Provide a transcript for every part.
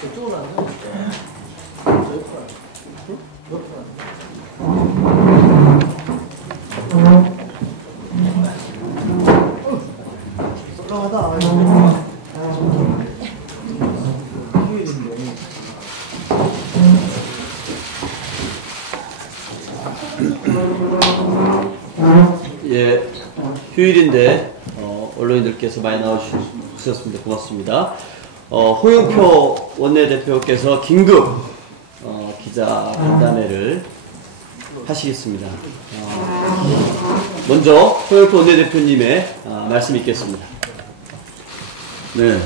저쪽으로 안 가면 저 옆으로 안 가. 옆으로 안 가. 썰렁하다. 예, 휴일인데 언론인들께서 많이 나와주셨습니다. 고맙습니다. 홍영표 원내대표께서 긴급 기자 간담회를 하시겠습니다. 먼저 홍영표 원내대표님의 말씀 있겠습니다. 네,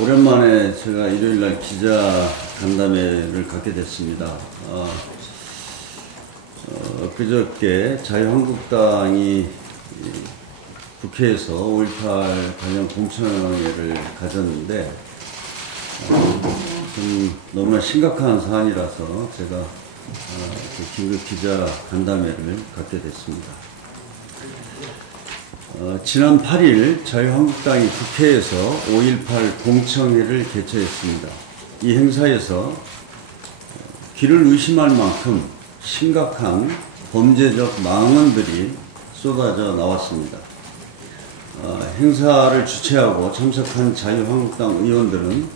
오랜만에 제가 일요일날 기자 간담회를 갖게 됐습니다. 그저께 자유한국당이 국회에서 5.18 관련 공청회를 가졌는데 좀 너무나 심각한 사안이라서 제가 긴급 기자 간담회를 갖게 됐습니다. 지난 8일 자유한국당이 국회에서 5.18 공청회를 개최했습니다. 이 행사에서 귀를 의심할 만큼 심각한 범죄적 망언들이 쏟아져 나왔습니다. 행사를 주최하고 참석한 자유한국당 의원들은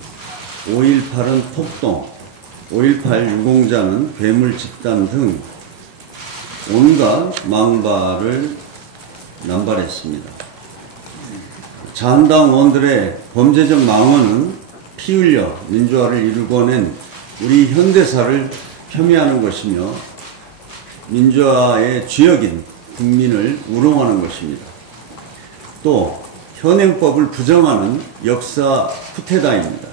5.18은 폭동, 5.18 유공자는 괴물 집단 등 온갖 망발을 남발했습니다. 자한당 의원들의 범죄적 망언은 피 흘려 민주화를 이루고낸 우리 현대사를 폄훼하는 것이며 민주화의 주역인 국민을 우롱하는 것입니다. 또 현행법을 부정하는 역사 쿠데타입니다.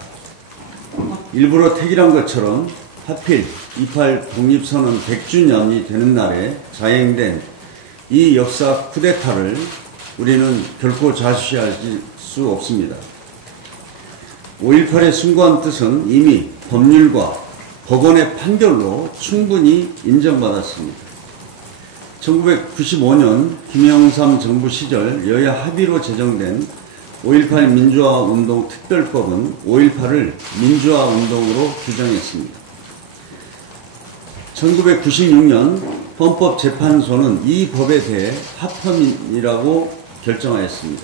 일부러 택일한 것처럼 하필 28 독립선언 100주년이 되는 날에 자행된 이 역사 쿠데타를 우리는 결코 좌시할 수 없습니다. 5.18의 숭고한 뜻은 이미 법률과 법원의 판결로 충분히 인정받았습니다. 1995년 김영삼 정부 시절 여야 합의로 제정된 5.18 민주화운동 특별법은 5.18을 민주화운동으로 규정했습니다. 1996년 헌법재판소는 이 법에 대해 합헌이라고 결정하였습니다.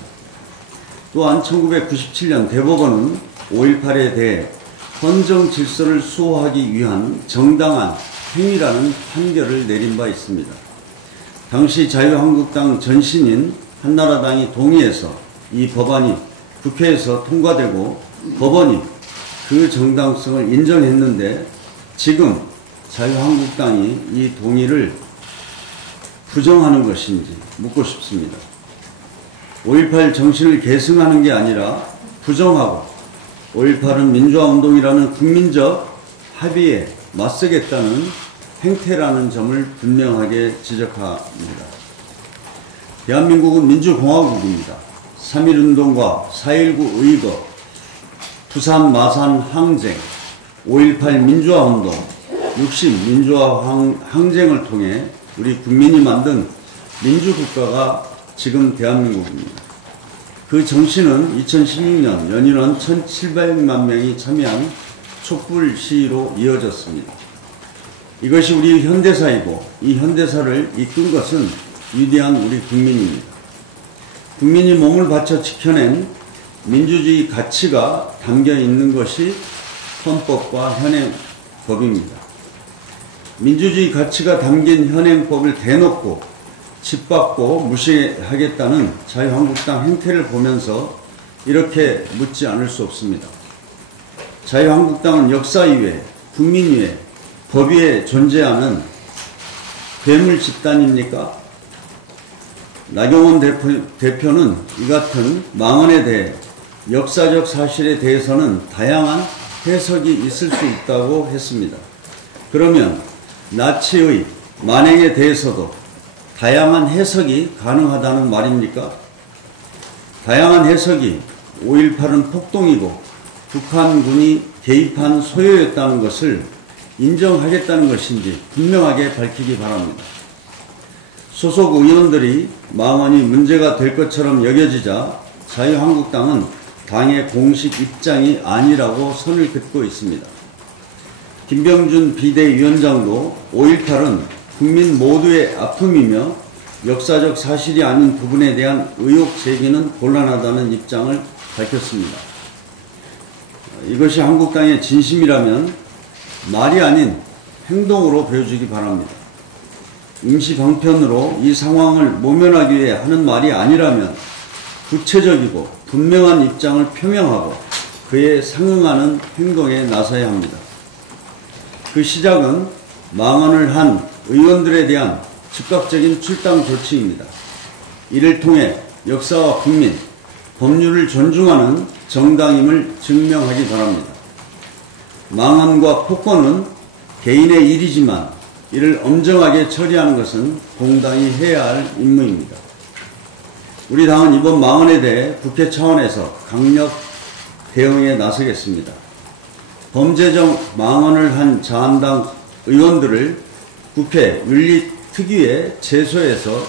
또한 1997년 대법원은 5.18에 대해 헌정 질서를 수호하기 위한 정당한 행위라는 판결을 내린 바 있습니다. 당시 자유한국당 전신인 한나라당이 동의해서 이 법안이 국회에서 통과되고 법원이 그 정당성을 인정했는데 지금 자유한국당이 이 동의를 부정하는 것인지 묻고 싶습니다. 5.18 정신을 계승하는 게 아니라 부정하고 5.18은 민주화운동이라는 국민적 합의에 맞서겠다는 행태라는 점을 분명하게 지적합니다. 대한민국은 민주공화국입니다. 3.1운동과 4.19 의거, 부산 마산 항쟁, 5.18 민주화운동, 60 민주화 항쟁을 통해 우리 국민이 만든 민주국가가 지금 대한민국입니다. 그 정신은 2016년 연인원 1,700만 명이 참여한 촛불 시위로 이어졌습니다. 이것이 우리 현대사이고 이 현대사를 이끈 것은 위대한 우리 국민입니다. 국민이 몸을 바쳐 지켜낸 민주주의 가치가 담겨 있는 것이 헌법과 현행법입니다. 민주주의 가치가 담긴 현행법을 대놓고 짓밟고 무시하겠다는 자유한국당 행태를 보면서 이렇게 묻지 않을 수 없습니다. 자유한국당은 역사 이외, 국민 이외, 법 위에 존재하는 괴물 집단입니까? 나경원 대표는 이 같은 망언에 대해 역사적 사실에 대해서는 다양한 해석이 있을 수 있다고 했습니다. 그러면 나치의 만행에 대해서도 다양한 해석이 가능하다는 말입니까? 다양한 해석이 5.18은 폭동이고 북한군이 개입한 소요였다는 것을 인정하겠다는 것인지 분명하게 밝히기 바랍니다. 소속 의원들이 망언이 문제가 될 것처럼 여겨지자 자유한국당은 당의 공식 입장이 아니라고 선을 긋고 있습니다. 김병준 비대위원장도 5.18은 국민 모두의 아픔이며 역사적 사실이 아닌 부분에 대한 의혹 제기는 곤란하다는 입장을 밝혔습니다. 이것이 한국당의 진심이라면 말이 아닌 행동으로 보여주기 바랍니다. 임시 방편으로 이 상황을 모면하기 위해 하는 말이 아니라면 구체적이고 분명한 입장을 표명하고 그에 상응하는 행동에 나서야 합니다. 그 시작은 망언을 한 의원들에 대한 즉각적인 출당 조치입니다. 이를 통해 역사와 국민, 법률을 존중하는 정당임을 증명하기 바랍니다. 망언과 폭언은 개인의 일이지만 이를 엄정하게 처리하는 것은 공당이 해야 할 임무입니다. 우리 당은 이번 망언에 대해 국회 차원에서 강력 대응에 나서겠습니다. 범죄적 망언을 한 자한당 의원들을 국회 윤리특위에 제소해서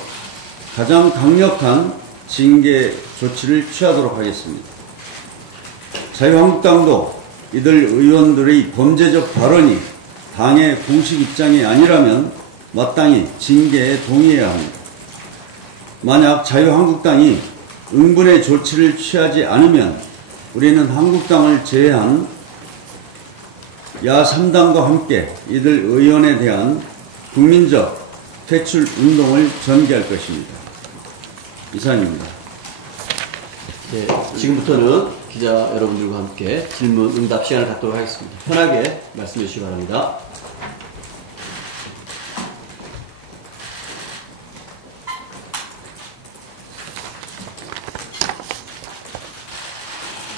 가장 강력한 징계 조치를 취하도록 하겠습니다. 자유한국당도 이들 의원들의 범죄적 발언이 당의 공식 입장이 아니라면 마땅히 징계에 동의해야 합니다. 만약 자유한국당이 응분의 조치를 취하지 않으면 우리는 한국당을 제외한 야3당과 함께 이들 의원에 대한 국민적 퇴출 운동을 전개할 것입니다. 이상입니다. 네, 지금부터는 기자 여러분들과 함께 질문 응답 시간을 갖도록 하겠습니다. 편하게 말씀해 주시기 바랍니다.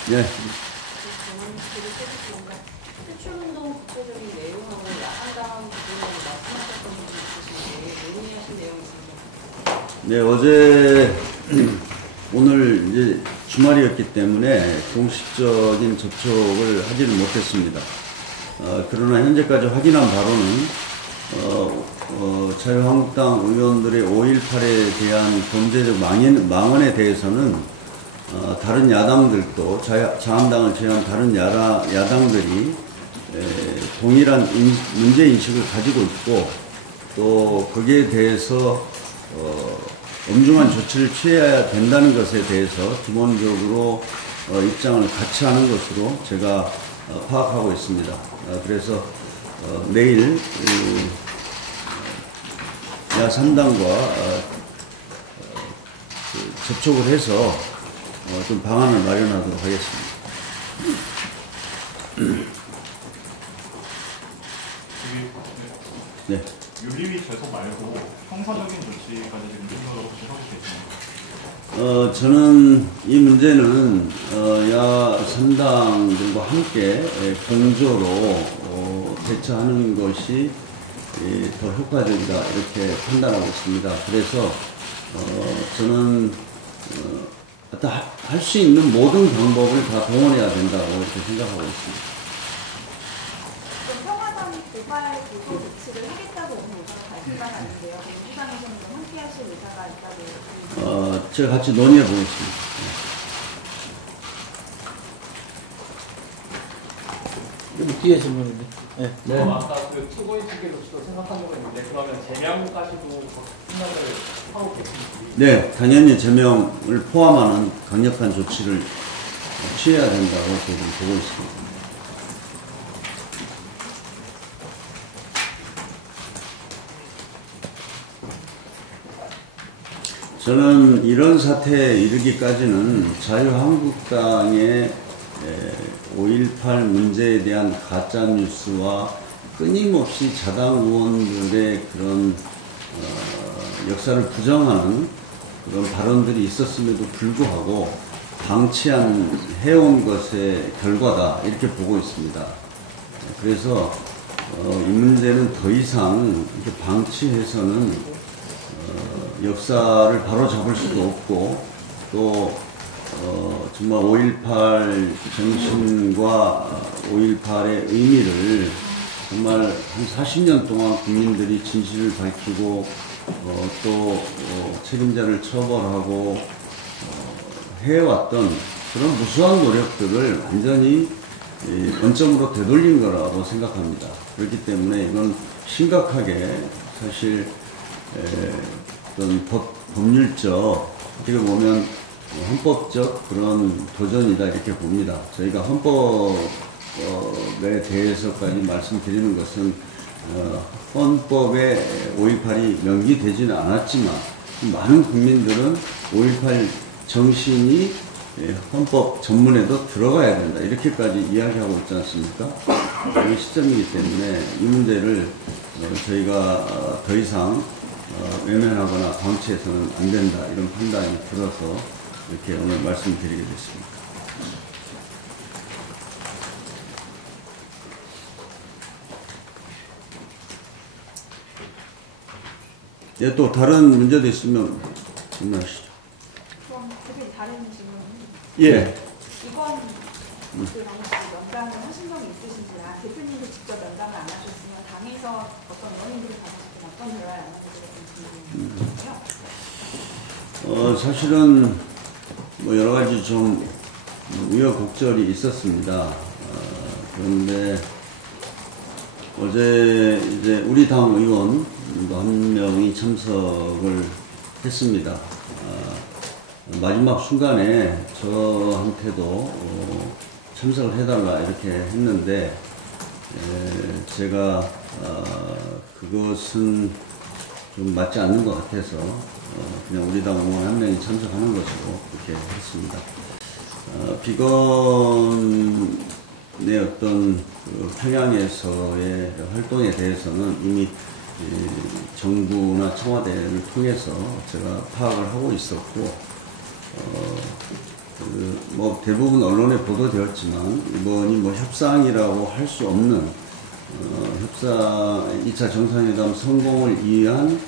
네. 퇴출운동 구체적인 내용하고 야당당 부분을 말씀하셨던 분이 있으신데 논의하신 내용이 있습니다. 네, 어제 오늘 이제 주말이었기 때문에 공식적인 접촉을 하지는 못했습니다. 그러나 현재까지 확인한 바로는 자유한국당 의원들의 5.18에 대한 범죄적 망언에 대해서는 다른 야당들도 자한당을 제외한 다른 야당들이 동일한 문제인식을 가지고 있고 또 거기에 대해서 엄중한 조치를 취해야 된다는 것에 대해서 기본적으로 입장을 같이 하는 것으로 제가 파악하고 있습니다. 그래서 내일 야3당과 접촉을 해서 좀 방안을 마련하도록 하겠습니다. 네. 윤리위 제소 말고 형사적인 조치까지 지금 생각을 혹시 하고 계십니까? 저는 이 문제는 야3당들과 함께 공조로 대처하는 것이 더 효과적이다 이렇게 판단하고 있습니다. 그래서 저는 할 수 있는 모든 방법을 다 동원해야 된다고 이렇게 생각하고 있습니다. 평화당이 고발 고소 조치를 하겠다고 오늘 의사가 밝힌 바는 아닌데요. 민주당에서는 함께 하실 의사가 있다고. 제가 같이 논의해 보겠습니다. 여기 뒤에 질문인데. 네. 아까 그 투고인 측에서도 생각한 적이 있는데 그러면 제명까지도 생각을 하고 계십니까? 네, 당연히 제명을 포함하는 강력한 조치를 취해야 된다고 지금 보고 있습니다. 저는 이런 사태에 이르기까지는 자유한국당의 5.18 문제에 대한 가짜뉴스와 끊임없이 자당 의원들의 그런 역사를 부정하는 그런 발언들이 있었음에도 불구하고 해온 것의 결과다 이렇게 보고 있습니다. 그래서 이 문제는 더 이상 이렇게 방치해서는 역사를 바로잡을 수도 없고 또 정말 5.18 정신과 5.18의 의미를 정말 한 40년 동안 국민들이 진실을 밝히고 또 책임자를 처벌하고 해왔던 그런 무수한 노력들을 완전히 원점으로 되돌린 거라고 생각합니다. 그렇기 때문에 이건 심각하게 사실 어떤 법률적, 어떻게 보면 헌법적 그런 도전이다 이렇게 봅니다. 저희가 헌법에 대해서까지 말씀드리는 것은 헌법에 5.18이 명기되지는 않았지만 많은 국민들은 5.18 정신이 헌법 전문에도 들어가야 된다 이렇게까지 이야기하고 있지 않습니까? 이 시점이기 때문에 이 문제를 저희가 더 이상 외면하거나 방치해서는 안 된다 이런 판단이 들어서 이렇게 오늘 말씀드리게 됐습니다. 예, 또 다른 문제도 있으면 질문하시죠. 그럼 대표님 다른 질문은 예. 이번 그 당시 면담을 하신 적이 있으신지나 대표님도 직접 면담을 안 하셨으면 당에서 어떤 의원님들이 받으실 때 어떤 대화를 안 하는지가 좀 궁금해요. 사실은 뭐 여러 가지 좀 우여곡절이 있었습니다. 그런데 어제 이제 우리 당 의원 한 명이 참석을 했습니다. 마지막 순간에 저한테도 참석을 해달라 이렇게 했는데 제가 그것은 좀 맞지 않는 것 같아서 그냥 우리 당 의원 한 명이 참석하는 것으로 그렇게 했습니다. 비건의 어떤 그 평양에서의 활동에 대해서는 이미 정부나 청와대를 통해서 제가 파악을 하고 있었고, 뭐 대부분 언론에 보도되었지만 이번이 뭐 협상이라고 할 수 없는 협상 2차 정상회담 성공을 위한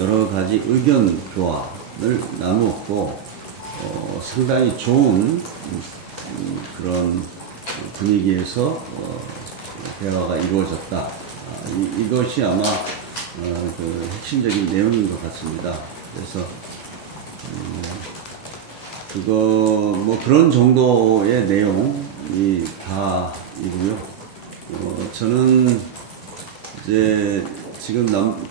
여러 가지 의견 교환을 나누었고 상당히 좋은 그런 분위기에서 대화가 이루어졌다. 이것이 아마 그 핵심적인 내용인 것 같습니다. 그래서 그거 뭐 그런 정도의 내용이 다이고요. 저는 이제 지금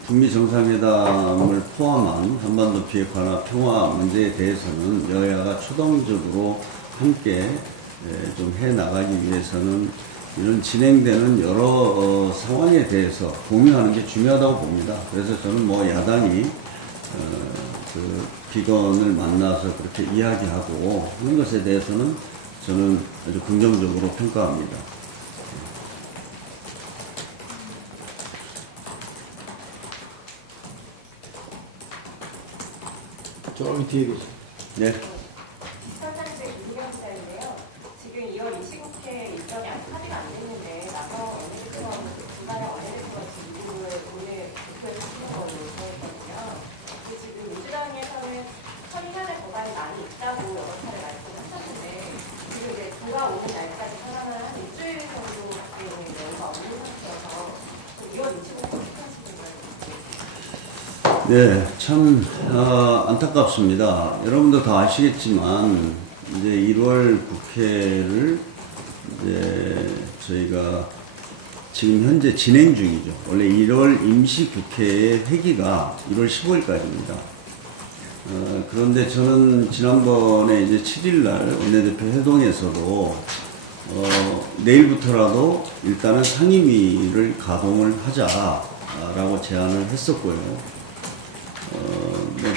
북미 정상회담을 포함한 한반도 비핵화나 평화 문제에 대해서는 여야가 초당적으로 함께 좀 해 나가기 위해서는 이런 진행되는 여러 상황에 대해서 공유하는 게 중요하다고 봅니다. 그래서 저는 뭐 야당이 그 비건을 만나서 그렇게 이야기하고 하는 것에 대해서는 저는 아주 긍정적으로 평가합니다. 저기 뒤에 계세요. 네. 선산생 이기경사인데요. 지금 2월 29일 일정이 합의가 안 됐는데 나서 원내대표하고 중간에 원내대표가 지금 오늘 국회에서 하는 걸로 보였거든요. 근데 지금 민주당에서는 처리해야 될 법안이 많이 있다고 여러 차례 말씀을 하셨는데 지금 이제 누가 오는 날까지 하나는 한 일주일 정도 밖에 여유가 없는 상태여서 2월 29일 어떻게 하시는 거예요? 네, 참 안타깝습니다. 여러분도 다 아시겠지만 이제 1월 국회를 이제 저희가 지금 현재 진행 중이죠. 원래 1월 임시국회의 회기가 1월 15일까지입니다. 그런데 저는 지난번에 이제 7일날 원내대표 회동에서도 내일부터라도 일단은 상임위를 가동을 하자라고 제안을 했었고요.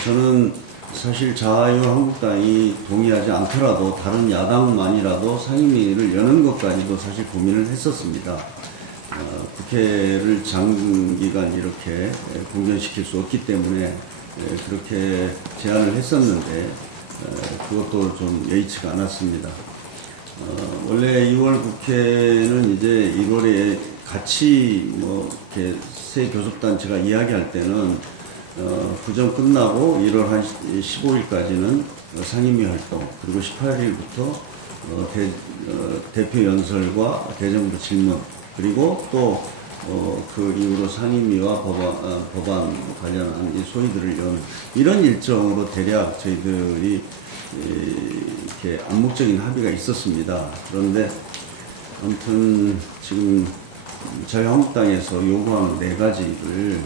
저는 사실 자유한국당이 동의하지 않더라도 다른 야당만이라도 상임위를 여는 것까지도 사실 고민을 했었습니다. 국회를 장기간 이렇게 공전시킬 수 없기 때문에 그렇게 제안을 했었는데 그것도 좀 여의치가 않았습니다. 원래 2월 국회는 이제 1월에 같이 뭐 이렇게 새 교섭단체가 이야기할 때는 구정 끝나고 1월 한 15일까지는 상임위 활동, 그리고 18일부터 대표 연설과 대정부 질문, 그리고 또 그 이후로 상임위와 법안 관련한 이 소위들을 여는 이런 일정으로 대략 저희들이 이렇게 암묵적인 합의가 있었습니다. 그런데 아무튼 지금 자유한국당에서 요구하는 4가지를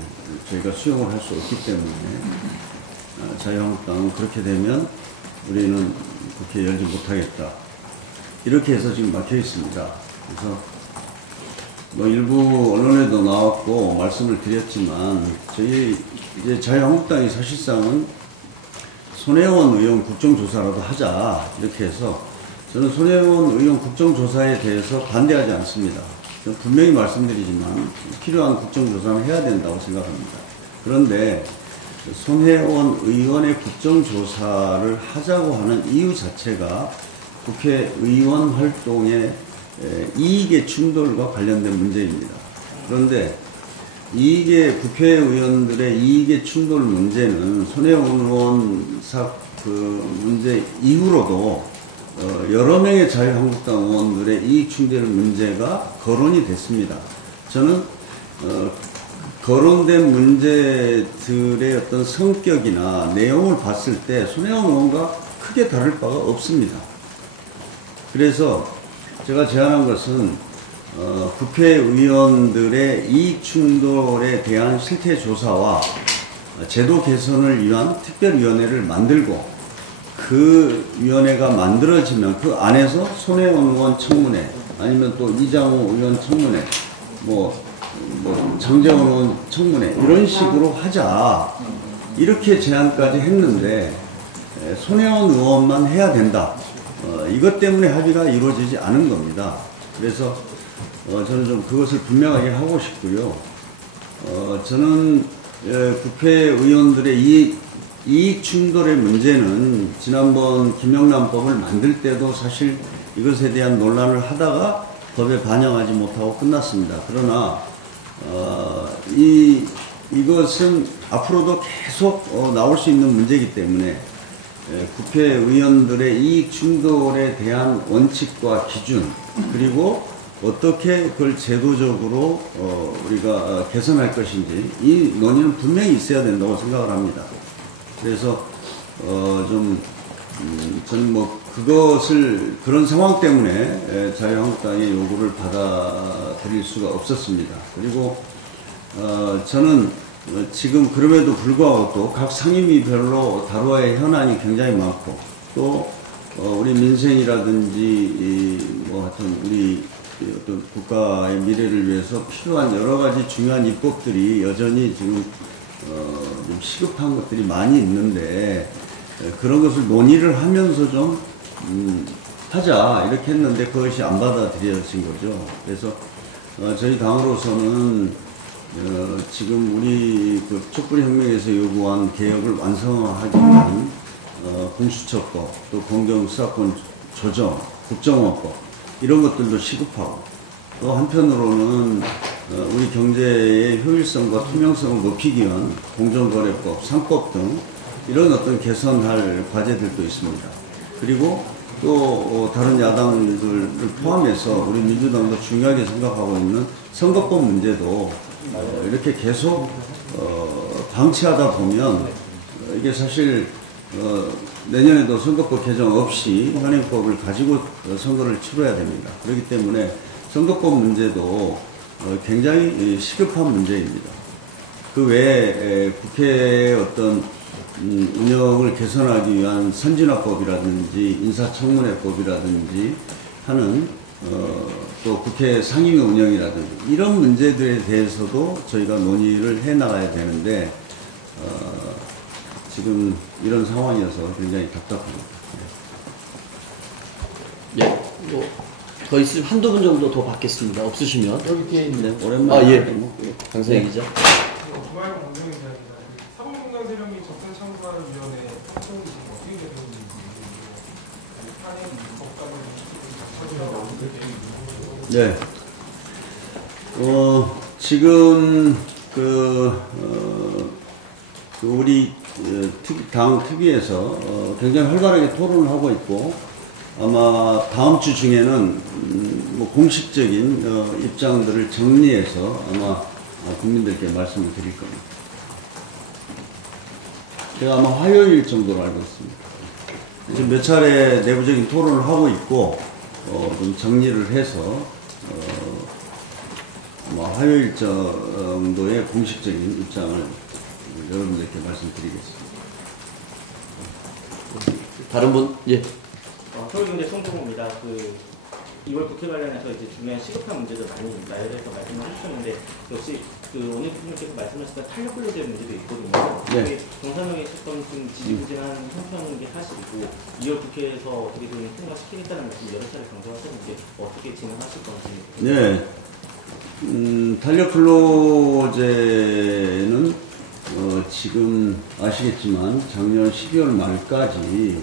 저희가 수용을 할 수 없기 때문에 자유한국당은 그렇게 되면 우리는 국회 열지 못하겠다. 이렇게 해서 지금 막혀 있습니다. 그래서 뭐 일부 언론에도 나왔고 말씀을 드렸지만 저희 이제 자유한국당이 사실상은 손혜원 의원 국정조사라도 하자 이렇게 해서 저는 손혜원 의원 국정조사에 대해서 반대하지 않습니다. 저는 분명히 말씀드리지만 필요한 국정조사는 해야 된다고 생각합니다. 그런데 손혜원 의원의 국정조사를 하자고 하는 이유 자체가 국회의원 활동의 이익의 충돌과 관련된 문제입니다. 그런데 국회의원들의 이익의 충돌 문제는 손혜원 의원 문제 이후로도 여러 명의 자유한국당 의원들의 이익 충돌 문제가 거론이 됐습니다. 저는 거론된 문제들의 어떤 성격이나 내용을 봤을 때 손혜원 의원과 크게 다를 바가 없습니다. 그래서 제가 제안한 것은 국회의원들의 이익 충돌에 대한 실태 조사와 제도 개선을 위한 특별위원회를 만들고 그 위원회가 만들어지면 그 안에서 손혜원 의원 청문회 아니면 또 이장호 의원 청문회 장제원 의원 청문회 이런 식으로 하자 이렇게 제안까지 했는데 손혜원 의원만 해야 된다. 이것 때문에 합의가 이루어지지 않은 겁니다. 그래서 저는 좀 그것을 분명하게 하고 싶고요. 저는 국회의원들의 이익 충돌의 문제는 지난번 김영란법을 만들 때도 사실 이것에 대한 논란을 하다가 법에 반영하지 못하고 끝났습니다. 그러나 이것은 앞으로도 계속 나올 수 있는 문제이기 때문에 국회의원들의 이익 충돌에 대한 원칙과 기준 그리고 어떻게 그걸 제도적으로 우리가 개선할 것인지 이 논의는 분명히 있어야 된다고 생각을 합니다. 그래서 저는 그런 상황 때문에 자유한국당의 요구를 받아들일 수가 없었습니다. 그리고 저는 지금 그럼에도 불구하고 또 각 상임위별로 다루어야 할 현안이 굉장히 많고 또 우리 민생이라든지 하여튼 우리 어떤 국가의 미래를 위해서 필요한 여러 가지 중요한 입법들이 여전히 지금 좀 시급한 것들이 많이 있는데 그런 것을 논의를 하면서 좀 하자 이렇게 했는데 그것이 안 받아들여진 거죠. 그래서 저희 당으로서는 지금 우리 그 촛불혁명에서 요구한 개혁을 완성하기 위한 공수처법, 또 공경수사권 조정, 국정원법 이런 것들도 시급하고 또 한편으로는 우리 경제의 효율성과 투명성을 높이기 위한 공정거래법, 상법 등 이런 어떤 개선할 과제들도 있습니다. 그리고 또 다른 야당들을 포함해서 우리 민주당도 중요하게 생각하고 있는 선거법 문제도 이렇게 계속 방치하다 보면 이게 사실 내년에도 선거법 개정 없이 현행법을 가지고 선거를 치러야 됩니다. 그렇기 때문에 선거법 문제도 굉장히 시급한 문제입니다. 그 외에 국회의 어떤 운영을 개선하기 위한 선진화법이라든지 인사청문회법이라든지 하는 또 국회 상임위 운영이라든지 이런 문제들에 대해서도 저희가 논의를 해나가야 되는데 지금 이런 상황이어서 굉장히 답답합니다. 예, 더 있으면 한두 분 정도 더 받겠습니다. 없으시면. 여기 뒤에 있는 오랜만에 강세희 기자. 주말 공정위 기자입니다. 사법농단 세력이 적선 참고하는 위원회 활동이 지금 어떻게 되고 있는지 네. 지금 우리 당 특위에서 굉장히 활발하게 토론을 하고 있고 아마 다음 주 중에는 뭐 공식적인 입장들을 정리해서 아마 국민들께 말씀을 드릴 겁니다. 제가 아마 화요일 정도로 알고 있습니다. 지금 몇 차례 내부적인 토론을 하고 있고 좀 정리를 해서 아마 화요일 정도의 공식적인 입장을 여러분들께 말씀드리겠습니다. 다른 분? 예. 서울경제 송종호입니다. 2월 국회 관련해서 이제 중요한 시급한 문제들 많이 나열해서 말씀을 해주셨는데 역시 오늘 대통령께서 말씀하셨던 탄력 근로제 문제도 있거든요. 네. 경산역에 있었던 좀 지지부진한 형편인 게 사실이고 2월 국회에서 어떻게든 통과시키겠다는 말씀 여러 차례 강조하셨는데 어떻게 진행하실 건지. 네. 탄력 근로제는 지금 아시겠지만 작년 12월 말까지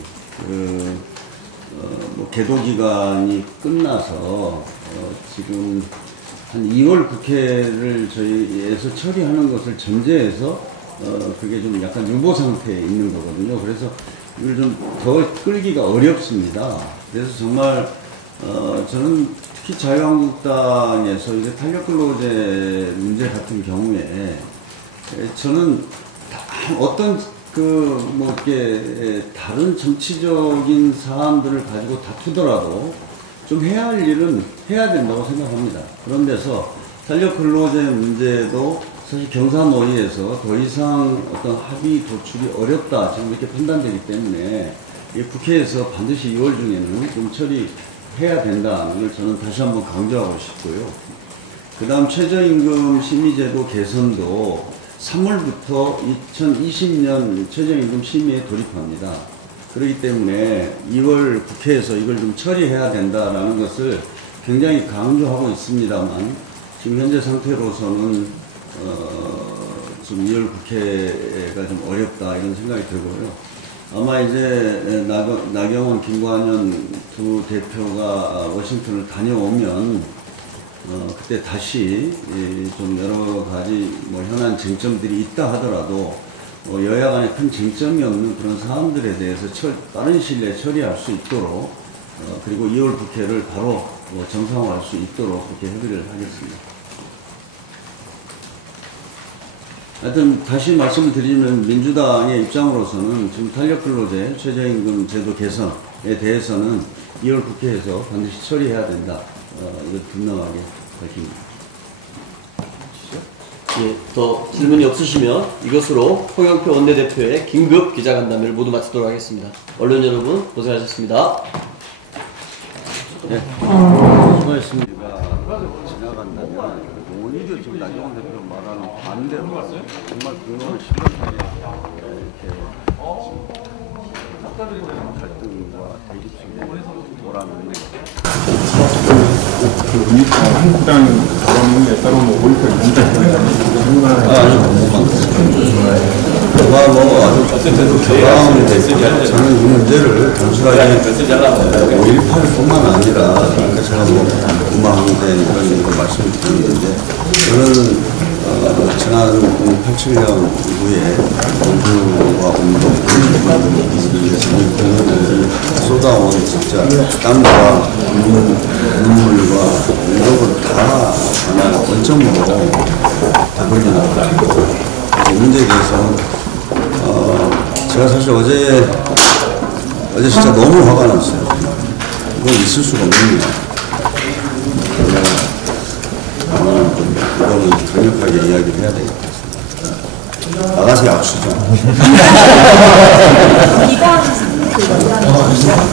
뭐 계도 기간이 끝나서 지금 한 2월 국회를 저희에서 처리하는 것을 전제해서 그게 좀 약간 유보 상태에 있는 거거든요. 그래서 이걸 좀 더 끌기가 어렵습니다. 그래서 정말 저는 특히 자유한국당에서 이제 탄력 근로제 문제 같은 경우에 저는 어떤 뭐 이렇게 다른 정치적인 사안들을 가지고 다투더라도 좀 해야 할 일은 해야 된다고 생각합니다. 그런 데서 탄력 근로제 문제도 사실 경사노위에서 더 이상 어떤 합의 도출이 어렵다 지금 이렇게 판단되기 때문에 이 국회에서 반드시 2월 중에는 좀 처리해야 된다는 걸 저는 다시 한번 강조하고 싶고요. 그 다음 최저임금 심의제도 개선도 3월부터 2020년 최저임금 심의에 돌입합니다. 그렇기 때문에 2월 국회에서 이걸 좀 처리해야 된다라는 것을 굉장히 강조하고 있습니다만 지금 현재 상태로서는 좀 2월 국회가 좀 어렵다 이런 생각이 들고요. 아마 이제 나경원, 김관현 두 대표가 워싱턴을 다녀오면 그때 다시 좀 여러 가지 뭐 현안 쟁점들이 있다 하더라도 여야 간에 큰 쟁점이 없는 그런 사안들에 대해서 빠른 시일 내에 처리할 수 있도록 그리고 2월 국회를 바로 정상화할 수 있도록 그렇게 협의를 하겠습니다. 하여튼 다시 말씀을 드리면 민주당의 입장으로서는 지금 탄력근로제 최저임금 제도 개선에 대해서는 2월 국회에서 반드시 처리해야 된다. 이걸 분명하게 밝힙니다. 예, 더 질문이 없으시면 이것으로 홍영표 원내대표의 긴급 기자간담회를 모두 마치도록 하겠습니다. 언론 여러분 고생하셨습니다. 네. 수고했습니다. 지나간다면 오히려 지금 나경원 대표 말하는 반대로 정말 국민을 심각하게 이렇게 갈등과 대립 속에 몰아넣는 한국당 발언에 따로 뭐 오일팔 어쨌든 저는 이 문제를 단순하게 5.18뿐만 아니라 제가 뭐 구마항된 이런 거 말씀을 드리는데 저는 지난 87년 이후에 공주와 운동 국민들이 쏟아온 진짜 땀과 눈물과 이런 걸 다 하나 원점으로 다 걸려나가고 이 문제에 대해서는 제가 사실 어제 진짜 너무 화가 났어요. 이건 있을 수가 없는 거예요. 이거는 강력하게 이야기를 해야 되겠다. 나가서 약수 좀.